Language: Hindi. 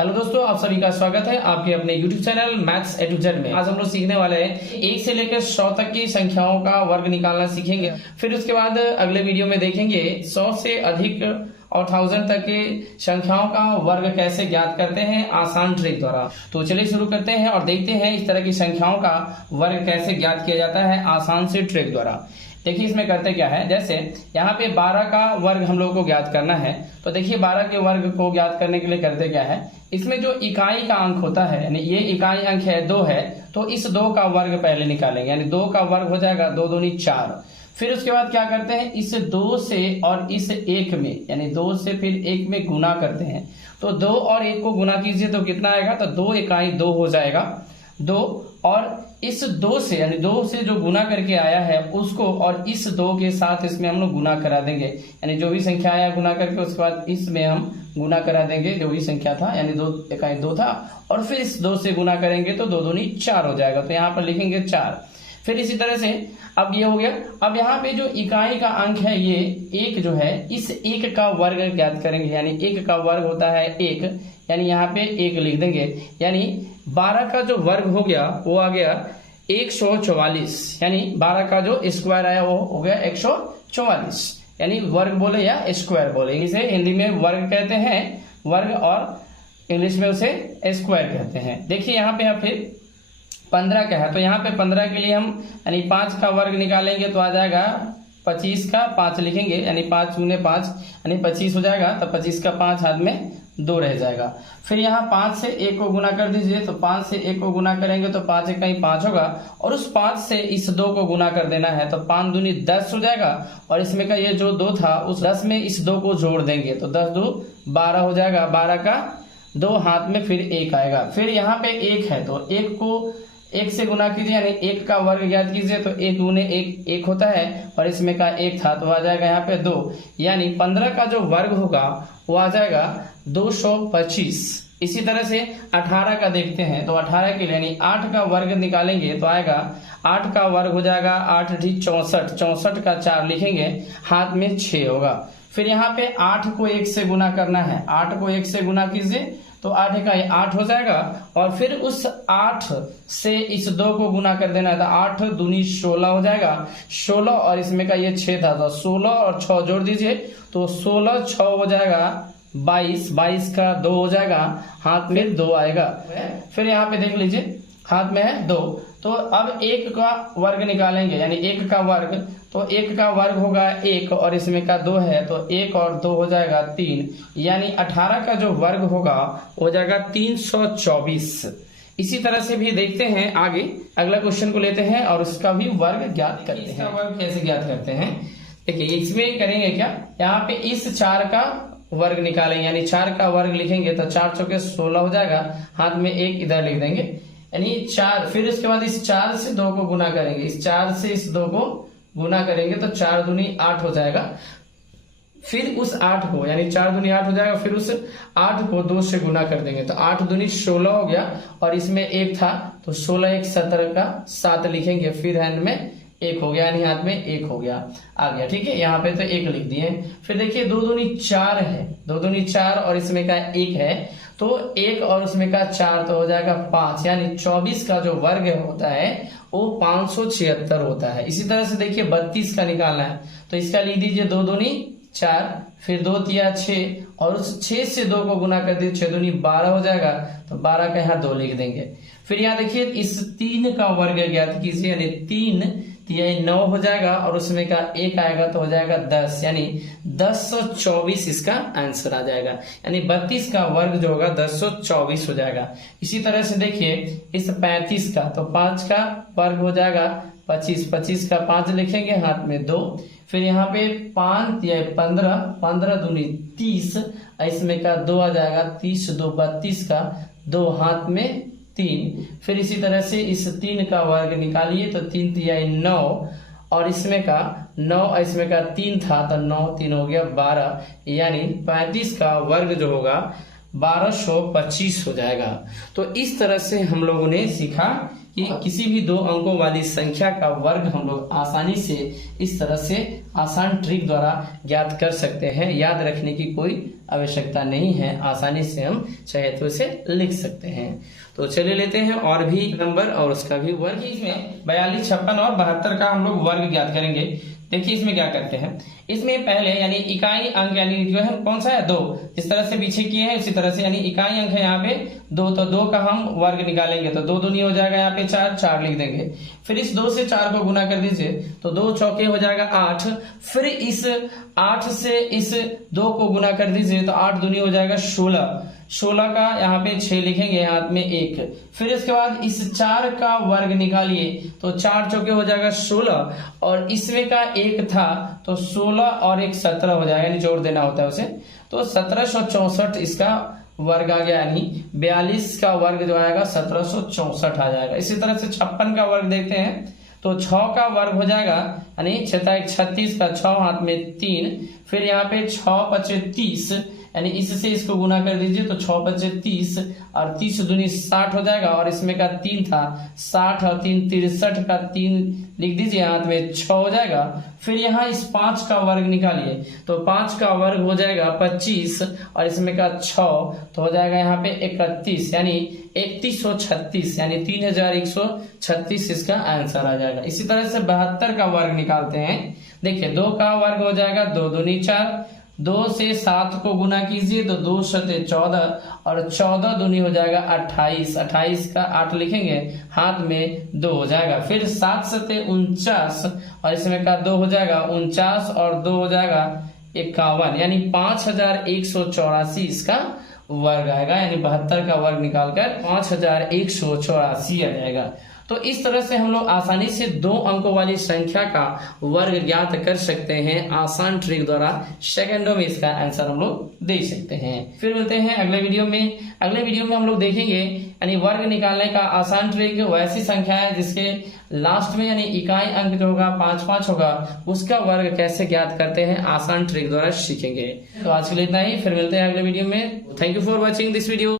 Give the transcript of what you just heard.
हेलो दोस्तों, आप सभी का स्वागत है आपके अपने YouTube channel maths A to Z में। आज हम लोग सीखने वाले हैं 1 से लेकर 100 तक की संख्याओं का वर्ग निकालना सीखेंगे। फिर उसके बाद अगले वीडियो में देखेंगे 100 से अधिक और 1000 तक की संख्याओं का वर्ग कैसे ज्ञात करते हैं आसान ट्रिक द्वारा। तो चलिए शुरू करते हैं और देखते हैं इस तरह की संख्याओं का वर्ग कैसे ज्ञात किया जाता है आसान से ट्रिक द्वारा। देखिए इसमें करते क्या है, जैसे यहाँ पे 12 का वर्ग हम लोग को ज्ञात करना है। तो देखिए 12 के वर्ग को ज्ञात करने के लिए करते क्या है, इसमें जो इकाई का अंक होता है यानी ये इकाई अंक है 2 है, तो इस 2 का वर्ग पहले निकालेंगे यानी 2 का वर्ग हो जाएगा 2 दूनी 4। फिर उसके बाद क्या करते हैं, इस 2 से और इस 1 में यानी 2 से फिर 1 में गुना करते हैं। तो 2 और 1 को गुना कीजिए तो कितना आएगा, तो 2 इकाई 2 हो जाएगा 2, और इस 2 से यानी 2 से जो गुना करके आया है उसको और इस 2 के साथ इसमें हम लोग गुना करा देंगे यानी जो भी संख्या आया गुना करके उसके बाद इसमें हम गुना करा देंगे जो भी संख्या था यानी 2 इकाई 2 था, और फिर इस 2 से गुना करेंगे तो 2 दूनी 4 हो जाएगा। तो यहाँ पर लिखेंगे 4। फिर इसी तरह से अब ये हो गया। अब यहाँ पे जो इकाई का अंक है ये 1 जो है, इस 1 का वर्ग ज्ञात करेंगे यानी 1 का वर्ग होता है 1 यानी यहाँ पे 1 लिख देंगे। यानी 12 का जो वर्ग हो गया वो आ गया 144 यानी 12 का जो स्क्वायर आया वो हो गया 144 यानी वर्ग बोले या स्क्वायर बोले, इसे हिंदी में वर्ग कहते हैं वर्ग और इंग्लिश में उसे स्क्वायर कहते हैं। देखिए यहाँ पे फिर 15 का है, तो यहाँ पे 15 के लिए हम यानी 5 का वर्ग निकालेंगे तो आ जाएगा 25 का 5 लिखेंगे यानी 5 दूने 5 यानी 25 हो जाएगा। तो 25 का 5 हाथ में 2 रह जाएगा। फिर यहाँ 5 से 1 को गुना कर दीजिए, तो 5 से 1 को गुना करेंगे तो 5 इकाई 5 होगा, और उस 5 से इस 2 को गुना कर देना है तो 5 दूनी 10 हो जाएगा, और इसमें का ये जो 2 था उस 10 में इस 2 को जोड़ देंगे तो 10 2 12 हो जाएगा। 12 का 2 हाथ में फिर 1 आएगा। फिर यहाँ पे 1 है तो 1 को 1 से गुना कीजिए यानी 1 का वर्ग ज्ञात कीजिए, तो 1 गुने 1 1 होता है, और इसमें का 1 था तो आ जाएगा यहाँ पे 2 यानी 15 का जो वर्ग होगा वो आ जाएगा 225। इसी तरह से 18 का देखते हैं, तो 18 के लिए यानी 8 का वर्ग निकालेंगे तो आएगा 8 का वर्ग हो जाएगा 8 × 64, 64 का 4 लिखेंगे हाथ में 6 होगा। फिर यहाँ पे 8 को 1 से गुना करना है, 8 को 1 से गुना कीजिए तो 8 इकाई 8 हो जाएगा, और फिर उस 8 से इस 2 को गुना कर देना है तो 8 दूनी 16 हो जाएगा 16, और इसमें का ये 6 था तो 16 और 6 जोड़ दीजिए तो 16 6 हो जाएगा 22, 22 का 2 हो जाएगा हाथ में 2 आएगा। फिर यहाँ पे देख लीजिए हाथ में है 2। तो अब 1 का वर्ग निकालेंगे यानी 1 का वर्ग, तो 1 का वर्ग होगा 1 और इसमें का 2 है तो 1 और 2 हो जाएगा 3 यानी 18 का जो वर्ग होगा हो जाएगा 324। इसी तरह से भी देखते हैं आगे, अगला क्वेश्चन को लेते हैं और उसका भी वर्ग ज्ञात करते हैं। इसका वर्ग कैसे ज्ञात करते हैं, देखिए इसमें करेंगे क्या, यहाँ पे इस 4 का वर्ग निकालेंगे यानी 4 का वर्ग लिखेंगे तो 4 चौके 16 हो जाएगा, हाथ में 1 इधर लिख देंगे यानी 4। फिर उसके बाद इस 4 से 2 को गुना करेंगे, इस 4 से इस 2 को गुना करेंगे तो 4 दूनी 8 हो जाएगा। फिर उस 8 को यानी 4 दूनी 8 हो जाएगा, फिर उस 8 को 2 से गुना कर देंगे तो 8 दूनी 16 हो गया, और इसमें 1 था तो 16 1 17 का 7 लिखेंगे, फिर हैंड में 1 हो गया यानी हाथ में 1 हो गया आ गया। ठीक है, यहाँ पे तो 1 लिख दिए। फिर देखिए 2 दूनी 4 है, 2 दूनी 4 और इसमें का 1 है तो 1 और उसमें का 4 तो हो जाएगा 5 यानी 24 का जो वर्ग होता है वो 576 होता है। इसी तरह से देखिए 32 का निकालना है तो इसका लिख दीजिए 2 दूनी 4, फिर 2 तिया 6 और उस 6 से 2 को गुना कर दीजिए 6 दूनी 12 हो जाएगा, तो 12 का यहाँ 2 लिख देंगे। फिर यहाँ देखिए इस 3 का वर्ग ज्ञात कीजिए यानी 3 तिया 9 हो जाएगा, और उसमें का 1 आएगा तो हो जाएगा 10 यानी 1024 इसका आंसर आ जाएगा यानी 32 का वर्ग जो होगा 1024 हो जाएगा। इसी तरह से देखिए इस 35 का, तो 5 का वर्ग हो जाएगा 25, 25 का 5 लिखेंगे हाथ में 2। फिर यहाँ पे 5 या 15, 15 दूनी 30, इसमें का 2 आ जाएगा 30 2 32 का 2 हाथ में 3। फिर इसी तरह से इस 3 का वर्ग निकालिए तो 3 तिया 9 और इसमें का 9 इसमें का 3 था तो 9 3 हो गया 12 यानी 35 का वर्ग जो होगा 1225 हो जाएगा। तो इस तरह से हम लोगों ने सीखा कि किसी भी 2 अंकों वाली संख्या का वर्ग हम लोग आसानी से इस तरह से आसान ट्रिक द्वारा ज्ञात कर सकते हैं। याद रखने की कोई आवश्यकता नहीं है, आसानी से हम चाहे तो इसे लिख सकते हैं। तो चलिए लेते हैं और भी नंबर और उसका भी वर्ग। इसमें 42, 56 और 72 का हम लोग वर्ग ज्ञात करेंगे। देखिए इसमें क्या करते हैं, इसमें पहले यानी इकाई अंक यानी जो है कौन सा है 2, इस तरह से पीछे किए हैं इसी तरह से, यानी इकाई अंक है यहाँ पे 2, तो 2 का हम वर्ग निकालेंगे तो 2 दूनी हो जाएगा, यहाँ पे 4, 4 लिख देंगे। फिर इस 2 से 4 को गुना कर दीजिए तो 2 चौके हो जाएगा 8। फिर इस 8 से इस 2 को गुना कर दीजिए तो 8 दूनी हो जाएगा 16, 16 का यहाँ पे 6 लिखेंगे, हाथ में 1। फिर इसके बाद इस 4 का वर्ग निकालिए तो 4 चौके हो जाएगा 16 और इसमें का 1 था तो 16 और 1 17 हो जाएगा, यानी जोड़ देना होता है उसे। तो 1764 इसका वर्ग आ गया, यानी 42 का वर्ग जो आएगा 1764 आ जाएगा। इसी तरह से 56 का वर्ग देखते हैं तो 6 का वर्ग हो जाएगा, यानी 6 36 का 6 हाथ में 3। फिर यहाँ पे 6 5 30, यानी इससे इसको गुना कर दीजिए तो 6 5 30 और 30 दूनी 60 हो जाएगा, और इसमें का 3 था 60 और 3 63 का 3 लिख दीजिए, हाथ में 6 हो जाएगा। फिर यहाँ इस 5 का वर्ग निकालिए तो 5 का वर्ग हो जाएगा 25 और इसमें का 6 तो हो जाएगा यहाँ पे 31, यानी 3136, यानी 3136 इसका आंसर आ जाएगा। इसी तरह से 72 का वर्ग निकालते हैं। देखिए 2 का वर्ग हो जाएगा 2 दूनी 4, 2 से 7 को गुना कीजिए तो 2 सते 14 और 14 दूनी हो जाएगा 28, 28 का 8 लिखेंगे, हाथ में 2 हो जाएगा। फिर 7 सते 49 और इसमें का 2 हो जाएगा 49 और 2 हो जाएगा 51, यानी 5184 इसका वर्ग आएगा, यानी 72 का वर्ग निकालकर 5184 आ जाएगा। तो इस तरह से हम लोग आसानी से 2 अंकों वाली संख्या का वर्ग ज्ञात कर सकते हैं आसान ट्रिक द्वारा। सेकंडों में इसका आंसर हम लोग दे सकते हैं। फिर मिलते हैं अगले वीडियो में। अगले वीडियो में हम लोग देखेंगे यानी वर्ग निकालने का आसान ट्रिक, वैसी संख्या है जिसके लास्ट में यानी इकाई अंक जो होगा 5 5 होगा, उसका वर्ग कैसे ज्ञात करते हैं आसान ट्रिक द्वारा सीखेंगे। तो आज के लिए इतना ही, फिर मिलते हैं अगले वीडियो में। Thank you for watching this video.